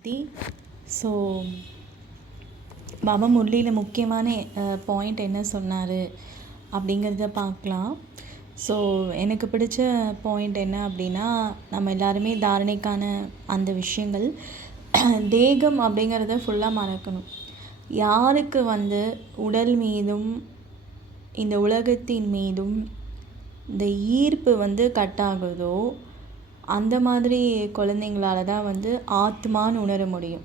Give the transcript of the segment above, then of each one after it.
The so Baba முரளியில் முக்கியமான point என்ன சொன்னார் அப்படிங்கிறத பார்க்கலாம். ஸோ எனக்கு பிடிச்ச பாயிண்ட் என்ன அப்படின்னா, நம்ம எல்லாருமே தாரணைக்கான அந்த விஷயங்கள் தேகம் அப்படிங்கிறத ஃபுல்லாக மறக்கணும். யாருக்கு உடல் மீதும் இந்த உலகத்தின் மீதும் இந்த ஈர்ப்பு கட் ஆகுதோ அந்த மாதிரி குழந்தைங்களால தான் ஆத்மான்னு உணர முடியும்.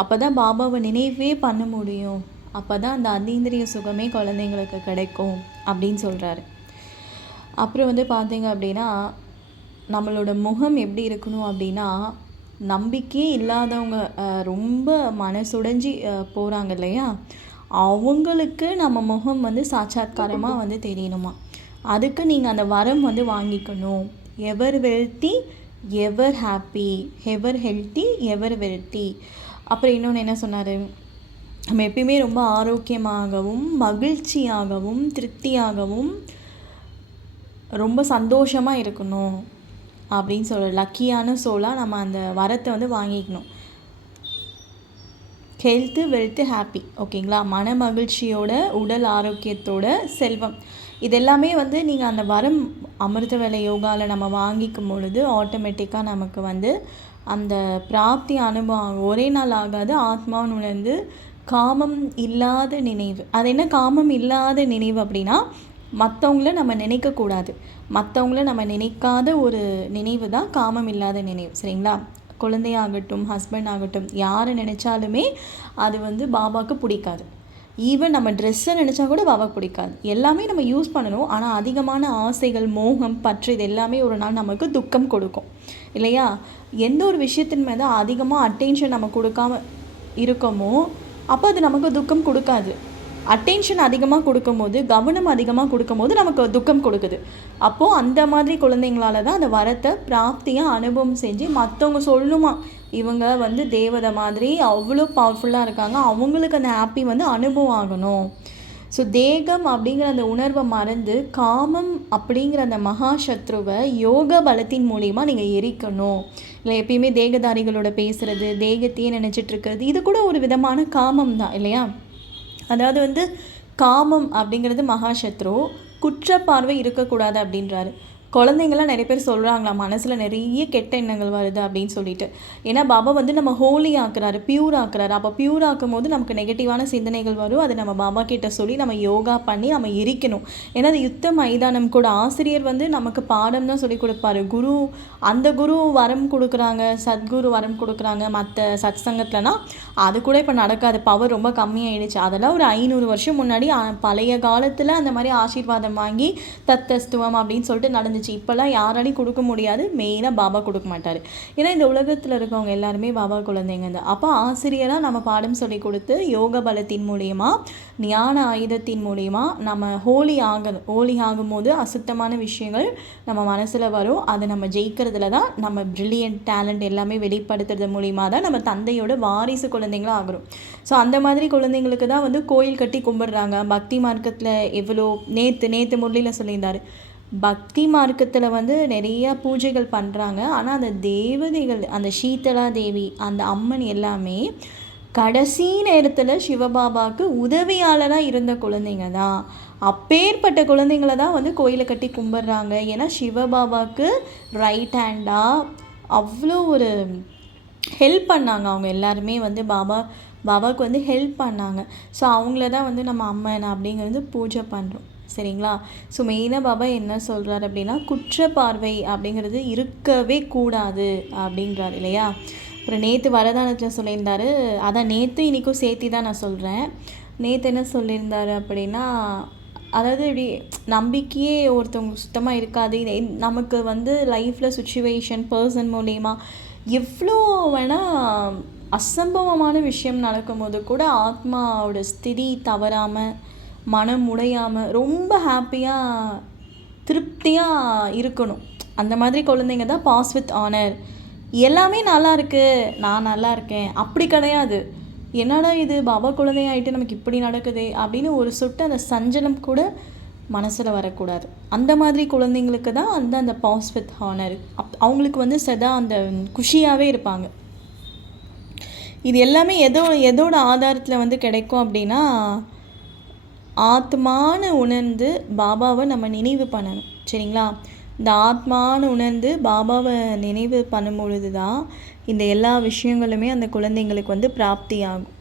அப்போ தான் பாபாவை நினைவே பண்ண முடியும். அப்போ தான் அந்த அதீந்திரிய சுகமே குழந்தைங்களுக்கு கிடைக்கும் அப்படின்னு சொல்கிறாரு. அப்புறம் பார்த்தீங்க அப்படின்னா, நம்மளோட முகம் எப்படி இருக்கணும் அப்படின்னா, நம்பிக்கையே இல்லாதவங்க ரொம்ப மனசுடைஞ்சி போகிறாங்க இல்லையா, அவங்களுக்கு நம்ம முகம் சாட்சாத்காரமாக தெரியணுமா. அதுக்கு நீங்கள் அந்த வரம் வாங்கிக்கணும். எவர் வெல்த்தி எவர் ஹாப்பி, எவர் ஹெல்த்தி எவர் வெல்த்தி. அப்புறம் இன்னொன்று என்ன சொன்னார், நம்ம எப்பயுமே ரொம்ப ஆரோக்கியமாகவும் மகிழ்ச்சியாகவும் திருப்தியாகவும் ரொம்ப சந்தோஷமாக இருக்கணும் அப்படின்னு சொல்கிற லக்கியான சோலாக நம்ம அந்த வரத்தை வாங்கிக்கணும். ஹெல்த்து வெல்த்து ஹாப்பி, ஓகேங்களா. மன மகிழ்ச்சியோட உடல் ஆரோக்கியத்தோட செல்வம், இதெல்லாமே நீங்கள் அந்த வரம் அமிர்த வேலை யோகாவில் நம்ம வாங்கிக்கும் பொழுது ஆட்டோமேட்டிக்காக நமக்கு அந்த பிராப்தி அனுபவம் ஒரே நாள் ஆகாது. ஆத்மான்னு உணர்ந்து காமம் இல்லாத நினைவு. அது என்ன காமம் இல்லாத நினைவு அப்படின்னா, மற்றவங்கள நம்ம நினைக்கக்கூடாது. மற்றவங்கள நம்ம நினைக்காத ஒரு நினைவு தான் காமம் இல்லாத நினைவு, சரிங்களா. குழந்தையாகட்டும், ஹஸ்பண்ட் ஆகட்டும், யாரை நினச்சாலுமே அது பாபாவுக்கு பிடிக்காது. ஈவன் நம்ம ட்ரெஸ்ஸை நினச்சா கூட பாபாவுக்கு பிடிக்காது. எல்லாமே நம்ம யூஸ் பண்ணணும். ஆனால் அதிகமான ஆசைகள், மோகம், பற்று, இது எல்லாமே ஒரு நாள் நமக்கு துக்கம் கொடுக்கும் இல்லையா. எந்த ஒரு விஷயத்தின் மேலே அதிகமாக அட்டென்ஷன் நம்ம கொடுக்காம இருக்கோமோ அப்போ அது நமக்கு துக்கம் கொடுக்காது. அட்டென்ஷன் அதிகமாக கொடுக்கும்போது, கவனம் அதிகமாக கொடுக்கும்போது நமக்கு துக்கம் கொடுக்குது. அப்போது அந்த மாதிரி குழந்தைங்களால தான் அந்த வரத்தை பிராப்தியாக அனுபவம் செஞ்சு மற்றவங்க சொல்லணுமா, இவங்க தேவதை மாதிரி அவ்வளோ பவர்ஃபுல்லாக இருக்காங்க, அவங்களுக்கு அந்த ஹாப்பி அனுபவம் ஆகணும். ஸோ தேகம் அப்படிங்கிற அந்த உணர்வை மறந்து காமம் அப்படிங்கிற அந்த மகாசத்ருவை யோக பலத்தின் மூலிமா நீங்கள் எரிக்கணும். இல்லை எப்பயுமே தேகதாரிகளோட பேசுகிறது, தேகத்தையே நினச்சிட்ருக்கிறது, இது கூட ஒரு விதமான காமம் தான் இல்லையா. அதாவது காமம் அப்படிங்கிறது மகாசத்ரு, குற்றப்பார்வை இருக்கக்கூடாது அப்படின்றாரு. குழந்தைங்களாம் நிறைய பேர் சொல்கிறாங்களா, மனசில் நிறைய கெட்ட எண்ணங்கள் வருது அப்படின்னு சொல்லிட்டு. ஏன்னா பாபா நம்ம ஹோலி ஆக்குறாரு, பியூர் ஆக்குறாரு. அப்போ பியூர் ஆக்கும் போது நமக்கு நெகட்டிவான சிந்தனைகள் வரும். அது நம்ம பாபா கிட்ட சொல்லி நம்ம யோகா பண்ணி நம்ம எரிக்கணும். ஏன்னா அது யுத்த மைதானம் கூட. ஆசிரியர் நமக்கு பாடம் தான் சொல்லி கொடுப்பாரு. குரு, அந்த குரு வரம் கொடுக்குறாங்க, சத்குரு வரம் கொடுக்குறாங்க. மற்ற சத் சங்கத்துலனா அது கூட இப்போ நடக்காது, பவர் ரொம்ப கம்மியாயிடுச்சு. அதெல்லாம் ஒரு 500 வருஷம் முன்னாடி பழைய காலத்தில் அந்த மாதிரி ஆசீர்வாதம் வாங்கி தத்தஸ்துவம் அப்படின்னு சொல்லிட்டு நடந்துச்சு. இப்போல்லாம் யாராலையும் கொடுக்க முடியாது. மெயினாக பாபா கொடுக்க மாட்டார். ஏன்னா இந்த உலகத்தில் இருக்கவங்க எல்லாருமே பாபா குழந்தைங்க தான். அப்போ ஆசிரியராக நம்ம பாடம் சொல்லி கொடுத்து யோக பலத்தின் மூலியமா, ஞான ஆயுதத்தின் மூலியமா நம்ம ஹோலி ஆகணும். ஹோலி ஆகும்போது அசுத்தமான விஷயங்கள் நம்ம மனசில் வரும். அதை நம்ம ஜெயிக்கிறதுல தான் நம்ம பிரில்லியன்ட் டேலண்ட் எல்லாமே வெளிப்படுத்துறது மூலிமா தான் நம்ம தந்தையோட வாரிசு குழந்தைங்களாக ஆகிறோம். ஸோ அந்த மாதிரி குழந்தைங்களுக்கு தான் கோயில் கட்டி கும்பிடுறாங்க. பக்தி மார்க்கத்தில் எவ்வளோ நேற்று முரளியில் சொல்லியிருந்தார், பக்தி மார்க்கத்தில் நிறையா பூஜைகள் பண்ணுறாங்க. ஆனால் அந்த தேவதைகள், அந்த சீதலா தேவி, அந்த அம்மன் எல்லாமே கடைசி நேரத்தில் சிவபாபாவுக்கு உதவியாளராக இருந்த குழந்தைங்க தான். அப்பேற்பட்ட குழந்தைங்கள தான் கோயிலை கட்டி கும்பிட்றாங்க. ஏன்னா சிவபாபாவுக்கு ரைட் ஹேண்டாக அவ்வளோ ஒரு ஹெல்ப் பண்ணாங்க. அவங்க எல்லாருமே பாபாவுக்கு ஹெல்ப் பண்ணாங்க. ஸோ அவங்கள தான் நம்ம அம்மன் அப்படிங்கிறது பூஜை பண்ணுறோம், சரிங்களா. ஸோ மெயினாக பாபா என்ன சொல்கிறார் அப்படின்னா, குற்றப்பார்வை அப்படிங்கிறது இருக்கவே கூடாது அப்படின்றார் இல்லையா. அப்புறம் நேற்று வரதானத்தில் சொல்லியிருந்தார். அதான் நேற்று இன்றைக்கும் சேர்த்தி தான் நான் சொல்கிறேன். நேற்று என்ன சொல்லியிருந்தார் அப்படின்னா, அதாவது இப்படி நம்பிக்கையே ஒருத்தவங்க சுத்தமாக இருக்காது. நமக்கு லைஃப்பில் சுச்சுவேஷன், பர்சன் மூலிமா எவ்வளோ வேணால் அசம்பவமான விஷயம் நடக்கும்போது கூட ஆத்மாவோட ஸ்திதி தவறாமல், மனம் உடையாமல் ரொம்ப ஹாப்பியாக திருப்தியாக இருக்கணும். அந்த மாதிரி குழந்தைங்க தான் பாஸ் வித் ஆனர். எல்லாமே நல்லா இருக்குது, நான் நல்லா இருக்கேன் அப்படி கிடையாது. என்னடா இது பாபா குழந்தையாயிட்டு நமக்கு இப்படி நடக்குது அப்படின்னு ஒரு சொட்டு அந்த சஞ்சலம் கூட மனசில் வரக்கூடாது. அந்த மாதிரி குழந்தைங்களுக்கு தான் அந்த பாஸ் வித் ஹானர். அவங்களுக்கு சதா அந்த குஷியாகவே இருப்பாங்க. இது எல்லாமே எதோட ஆதாரத்தில் வந்து கிடைக்கும் அப்படின்னா, ஆத்மான்னு உணர்ந்து பாபாவை நம்ம நினைவு பண்ணணும். சரிங்களா? இந்த ஆத்மான்னு உணர்ந்து பாபாவை நினைவு பண்ணும் பொழுது தான் இந்த எல்லா விஷயங்களுமே அந்த குழந்தைங்களுக்கு வந்து பிராப்தி ஆகும்.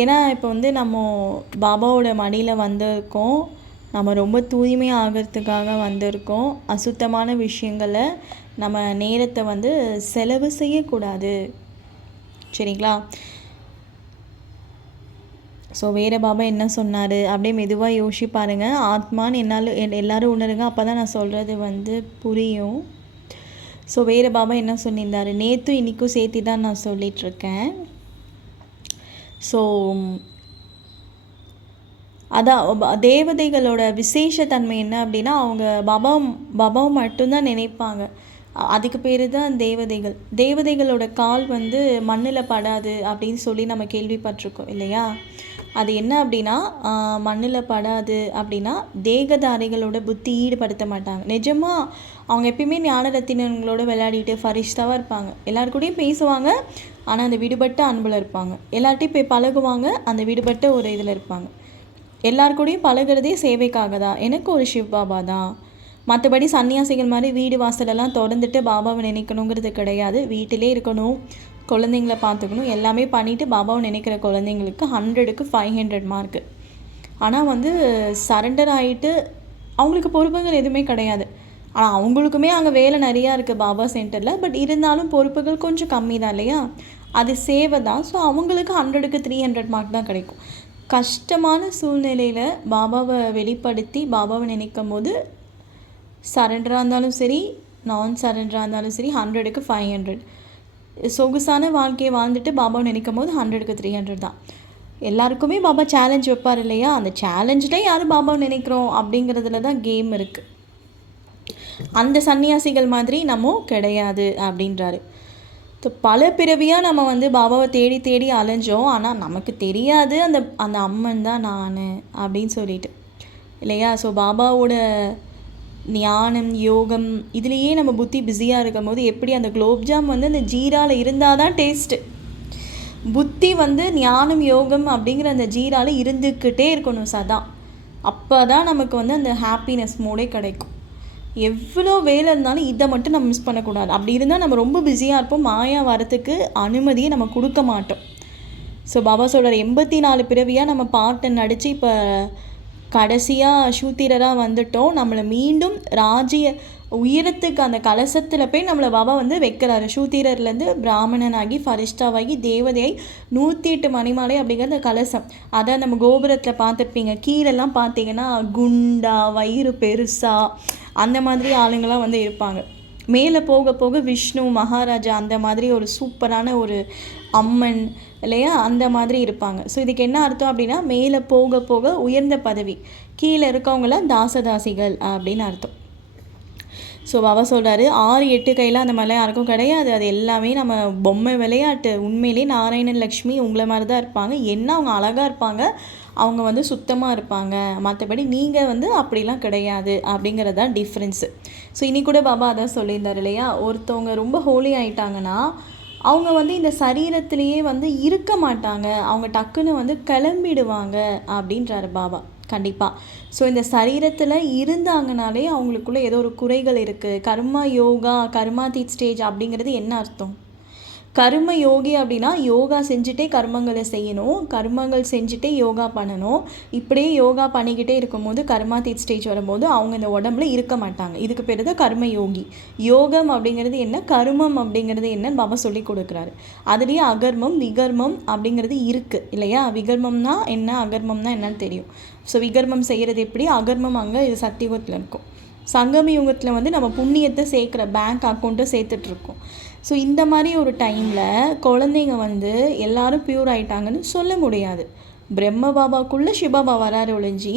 ஏன்னா இப்போ வந்து நம்ம பாபாவோட மடியில் வந்திருக்கோம், நம்ம ரொம்ப தூய்மை ஆகிறதுக்காக வந்திருக்கோம். அசுத்தமான விஷயங்களை நம்ம நேரத்தை வந்து செலவு செய்யக்கூடாது. சரிங்களா? ஸோ வேறு பாபா என்ன சொன்னார் அப்படியே மெதுவாக யோசிச்சு பாருங்கள். ஆத்மான்னு எல்லோரும் உணருங்க, அப்போ தான் நான் சொல்கிறது வந்து புரியும். ஸோ வேறு பாபா என்ன சொல்லியிருந்தார், நேற்றும் இன்றைக்கும் சேர்த்து தான் நான் சொல்லிகிட்ருக்கேன். ஸோ அதான் தேவதைகளோட விசேஷத்தன்மை என்ன அப்படின்னா, அவங்க பாபாவை மட்டும்தான் நினைப்பாங்க. அதுக்கு பேர் தான் தேவதைகள். தேவதைகளோட கால் வந்து மண்ணில் படாது அப்படின்னு சொல்லி நம்ம கேள்விப்பட்டிருக்கோம் இல்லையா? அது என்ன அப்படின்னா, மண்ணில் படாது அப்படின்னா தேகதாரிகளோட புத்தி ஈடுபடுத்த மாட்டாங்க. நிஜமாக அவங்க எப்பயுமே ஞான ரத்தினங்களோட விளையாடிட்டு ஃபரிஷ்தாவாக இருப்பாங்க. எல்லாருக்கூடையும் பேசுவாங்க, ஆனால் அந்த விடுபட்ட அன்பில் இருப்பாங்க. எல்லார்ட்டையும் போய் பழகுவாங்க, அந்த விடுபட்ட ஒரு இதில் இருப்பாங்க. எல்லாருக்கூடையும் பழகிறதே சேவைக்காக தான். எனக்கு ஒரு சிவ் பாபா தான். மற்றபடி சன்னியாசிகள் மாதிரி வீடு வாசலெல்லாம் திறந்துட்டு பாபாவை நினைக்கணுங்கிறது கிடையாது. வீட்டிலே இருக்கணும், குழந்தைங்கள பார்த்துக்கணும், எல்லாமே பண்ணிவிட்டு பாபாவை நினைக்கிற குழந்தைங்களுக்கு 100க்கு 500 மார்க்கு. ஆனால் வந்து சரண்டர் ஆகிட்டு அவங்களுக்கு பொறுப்புகள் எதுவுமே கிடையாது. ஆனால் அவங்களுக்குமே அங்கே வேலை நிறையா இருக்குது பாபா சென்டரில். பட் இருந்தாலும் பொறுப்புகள் கொஞ்சம் கம்மி தான் இல்லையா? அது சேவை தான். ஸோ அவங்களுக்கு 100க்கு 300 மார்க் தான் கிடைக்கும். கஷ்டமான சூழ்நிலையில் பாபாவை வெளிப்படுத்தி பாபாவை நினைக்கும் போது சரண்டராக இருந்தாலும் சரி, நான் சரண்டராக இருந்தாலும் சரி, 100க்கு 500. சொகுசான வாழ்க்கையை வாழ்ந்துட்டு பாபாவை நினைக்கும் போது 100க்கு 300 தான். எல்லாருக்குமே பாபா சேலஞ்ச் வைப்பார் இல்லையா? அந்த சேலஞ்சில் யார் பாபாவை நினைக்கிறோம் அப்படிங்கிறதுல தான் கேம் இருக்குது. அந்த சன்னியாசிகள் மாதிரி நம்ம கிடையாது அப்படின்றாரு. பல பிறவியாக நம்ம வந்து பாபாவை தேடி தேடி அலைஞ்சோம், ஆனால் நமக்கு தெரியாது அந்த அம்மன் தான் நான் அப்படின்னு சொல்லிட்டு இல்லையா? ஸோ பாபாவோட ஞானம் யோகம் இதுலேயே நம்ம புத்தி பிஸியாக இருக்கும் போது எப்படி அந்த குலோப்ஜாம் வந்து அந்த ஜீராவில் இருந்தால் தான் டேஸ்ட்டு. புத்தி வந்து ஞானம் யோகம் அப்படிங்கிற அந்த ஜீராவில் இருந்துக்கிட்டே இருக்கணும் சதா. அப்போ தான் நமக்கு வந்து அந்த ஹாப்பினஸ் மூடே கிடைக்கும். எவ்வளோ வேலை இருந்தாலும் இதை மட்டும் நம்ம மிஸ் பண்ணக்கூடாது. அப்படி இருந்தால் நம்ம ரொம்ப பிஸியாக இருப்போம், மாயா வரத்துக்கு அனுமதியை நம்ம கொடுக்க மாட்டோம். ஸோ பாபா சொல்கிற 84 பிறவியாக நம்ம பாட்டை நடித்து இப்போ கடைசியாக சூத்திரராக வந்துட்டோம். நம்மளை மீண்டும் ராஜ்ய உயரத்துக்கு அந்த கலசத்தில் போய் நம்மளை பாபா வந்து வைக்கிறாரு. சூத்திரர்லேருந்து பிராமணனாகி ஃபரிஷ்டாவாகி தேவதையாய் 108 மணிமாலை அப்படிங்கிற அந்த கலசம். அதை நம்ம கோபுரத்தில் பார்த்துருப்பீங்க. கீழெல்லாம் பார்த்தீங்கன்னா குண்டா வயிறு பெருசாக அந்த மாதிரி ஆளுங்கள்லாம் வந்து இருப்பாங்க. மேலே போக போக விஷ்ணு மகாராஜா அந்த மாதிரி ஒரு சூப்பரான ஒரு அம்மன் இல்லையா, அந்த மாதிரி இருப்பாங்க. ஸோ இதுக்கு என்ன அர்த்தம் அப்படின்னா, மேலே போக போக உயர்ந்த பதவி, கீழே இருக்கவங்களாம் தாசதாசிகள் அப்படின்னு அர்த்தம். ஸோ பாபா சொல்கிறாரு 6-8 கையில் அந்த மாதிரிலாம் யாருக்கும் கிடையாது. அது எல்லாமே நம்ம பொம்மை விளையாட்டு. உண்மையிலே நாராயணன் லக்ஷ்மி உங்களை மாதிரி தான் இருப்பாங்க. என்ன அவங்க அழகாக இருப்பாங்க, அவங்க வந்து சுத்தமாக இருப்பாங்க. மற்றபடி நீங்கள் வந்து அப்படிலாம் கிடையாது அப்படிங்கிறது தான் டிஃப்ரென்ஸு. ஸோ இனி கூட பாபா அதான் சொல்லியிருந்தார் இல்லையா, ஒருத்தவங்க ரொம்ப ஹோலி ஆகிட்டாங்கன்னா அவங்க வந்து இந்த சரீரத்திலேயே வந்து இருக்க மாட்டாங்க, அவங்க டக்குன்னு வந்து கிளம்பிடுவாங்க அப்படின்றாரு பாபா. கண்டிப்பாக. ஸோ இந்த சரீரத்தில் இருந்தாங்கனாலே அவங்களுக்குள்ளே ஏதோ ஒரு குறைகள் இருக்குது. கர்மா யோகா கர்மாதீத் ஸ்டேஜ் அப்படிங்கிறது என்ன அர்த்தம்? கர்ம யோகி அப்படின்னா யோகா செஞ்சுட்டே கர்மங்களை செய்யணும், கர்மங்கள் செஞ்சுட்டே யோகா பண்ணணும். இப்படியே யோகா பண்ணிக்கிட்டே இருக்கும்போது கர்மாதீத் ஸ்டேஜ் வரும்போது அவங்க இந்த உடம்புல இருக்க மாட்டாங்க. இதுக்கு பேர் தான் கர்ம யோகி. யோகம் அப்படிங்கிறது என்ன, கர்மம் அப்படிங்கிறது என்னன்னு பாபா சொல்லி கொடுக்குறாரு. அதுலேயே அகர்மம் விகர்மம் அப்படிங்கிறது இருக்குது இல்லையா? விகர்மம்னா என்ன, அகர்மம்னா என்னன்னு தெரியும். ஸோ விகர்மம் செய்கிறது எப்படி, அகர்மம் அங்கே இது சத்தியுகத்தில் இருக்கும். சங்கம யுகத்தில் வந்து நம்ம புண்ணியத்தை சேர்க்குற பேங்க் அக்கௌண்ட்டை சேர்த்துட்ருக்கோம். ஸோ இந்த மாதிரி ஒரு டைமில் குழந்தைங்க வந்து எல்லாரும் ப்யூர் ஆகிட்டாங்கன்னு சொல்ல முடியாது. பிரம்ம பாபாக்குள்ளே சிவபாபா வராரு ஒழிஞ்சி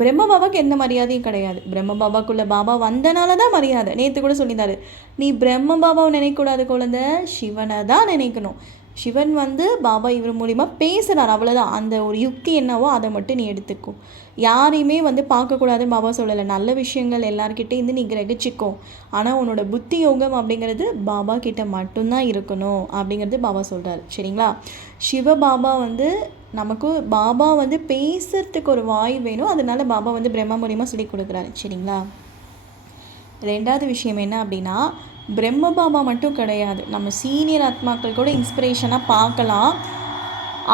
பிரம்ம பாபாவுக்கு எந்த மரியாதையும் கிடையாது. பிரம்ம பாபாக்குள்ளே பாபா வந்தனால தான் மரியாதை. நேற்று கூட சொல்லியிருந்தாரு, நீ பிரம்ம பாபாவை நினைக்கக்கூடாது குழந்தை, சிவனை தான் நினைக்கணும். சிவன் வந்து பாபா இவர் மூலிமா பேசுகிறார், அவ்வளோதான். அந்த ஒரு யுக்தி என்னவோ அதை மட்டும் நீ எடுத்துக்கோ. யாரையுமே வந்து பார்க்கக்கூடாதுன்னு பாபா சொல்லலை. நல்ல விஷயங்கள் எல்லாருக்கிட்டேருந்து நீ கிரகிச்சிக்கோ. ஆனால் உன்னோட புத்தி யோகம் அப்படிங்கிறது பாபா கிட்ட மட்டும்தான் இருக்கணும் அப்படிங்கிறது பாபா சொல்கிறார். சரிங்களா? சிவபாபா வந்து நமக்கு பாபா வந்து பேசுறதுக்கு ஒரு வாய் வேணும். அதனால பாபா வந்து பிரம்மா மூலிமா சொல்லி கொடுக்குறாரு. சரிங்களா? ரெண்டாவது விஷயம் என்ன அப்படின்னா, பிரம்ம பாபா மட்டும் கிடையாது, நம்ம சீனியர் ஆத்மாக்கள் கூட இன்ஸ்பிரேஷனாக பார்க்கலாம்.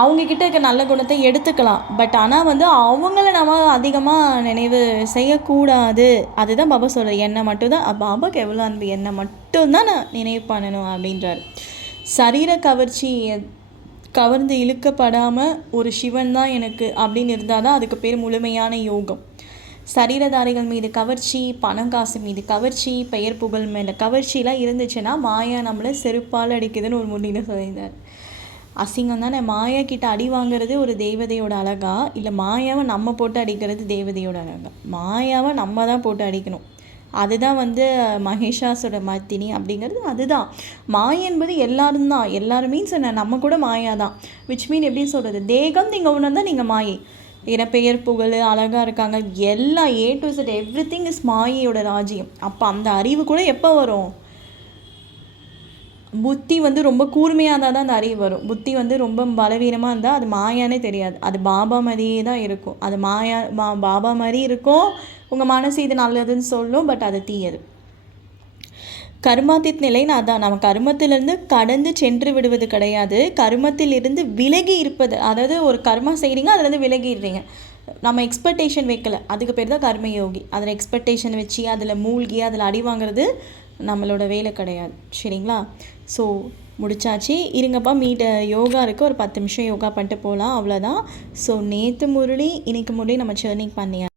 அவங்கக்கிட்ட இருக்க நல்ல குணத்தை எடுத்துக்கலாம். பட் ஆனால் வந்து அவங்கள நம்ம அதிகமாக நினைவு செய்யக்கூடாது. அதுதான் பாபா சொல்கிறார். என்னை மட்டும்தான் பாபாவுக்கு எவ்வளோ அன்பு, என்னை மட்டும்தான் நான் நினைவு பண்ணணும் அப்படின்றார். சரீர கவர்ச்சி கவர்ந்து இழுக்கப்படாமல் ஒரு சிவன் தான் எனக்கு அப்படின்னு இருந்தால் தான் அதுக்கு பேர் முழுமையான யோகம். சரீரதாரிகள் மீது கவர்ச்சி, பணம் காசு மீது கவர்ச்சி, பெயர் புகழ் மேலே கவர்ச்சிலாம் இருந்துச்சுன்னா மாயா நம்மளை செருப்பால் அடிக்குதுன்னு ஒரு முன்னிலை சொல்லியிருந்தார். அசிங்கம் தானே. மாயா கிட்ட அடி வாங்குறது ஒரு தெய்வதையோட அழகா, இல்லை மாயாவை நம்ம போட்டு அடிக்கிறது தெய்வதையோட அழகா? மாயாவை நம்ம தான் போட்டு அடிக்கணும். அதுதான் வந்து மகேஷாசோட மர்த்தினி அப்படிங்கிறது. அதுதான் மாயை என்பது எல்லாரும் தான். எல்லாரும் மீன்ஸ் என்ன, நம்ம கூட மாயா தான். விச் மீன் எப்படி சொல்கிறது, தேகம் நீங்கள் உணர்ந்தால் நீங்கள் மாயை. ஏன்னா பெயர் புகழ், அழகாக இருக்காங்க, எல்லாம் A to Z everything is மாயையோட ராஜ்யம். அப்போ அந்த அறிவு கூட எப்போ வரும்? புத்தி வந்து ரொம்ப கூர்மையாக இருந்தால் தான் அந்த அறிவு வரும். புத்தி வந்து ரொம்ப பலவீனமாக இருந்தால் அது மாயானே தெரியாது. அது பாபா மாதிரியே தான் இருக்கும். அது பாபா மாதிரி இருக்கும். உங்கள் மனசு இது நல்லதுன்னு சொல்லும், பட் அது தீயது. கர்மாத்தித் நிலைன்னு அதான், நம்ம கர்மத்திலிருந்து கடந்து சென்று விடுவது கிடையாது. கர்மத்திலிருந்து விலகி இருப்பது. அதாவது ஒரு கர்மா செய்கிறீங்க, அதுலேருந்து விலகிடுறீங்க. நம்ம எக்ஸ்பெக்டேஷன் வைக்கல, அதுக்கு பேர் தான் கர்மயோகி. அதில் எக்ஸ்பெக்டேஷன் வச்சு அதில் மூழ்கி அதில் அடி வாங்குறது நம்மளோட வேலை கிடையாது. சரிங்களா? ஸோ முடிச்சாச்சு. இருங்கப்பா, யோகா இருக்குது, ஒரு 10 நிமிஷம் யோகா பண்ணிட்டு போகலாம், அவ்வளோதான். ஸோ நேற்று முரளி இன்னைக்கு முரளி நம்ம ஜேர்னி பண்ணியாச்சு.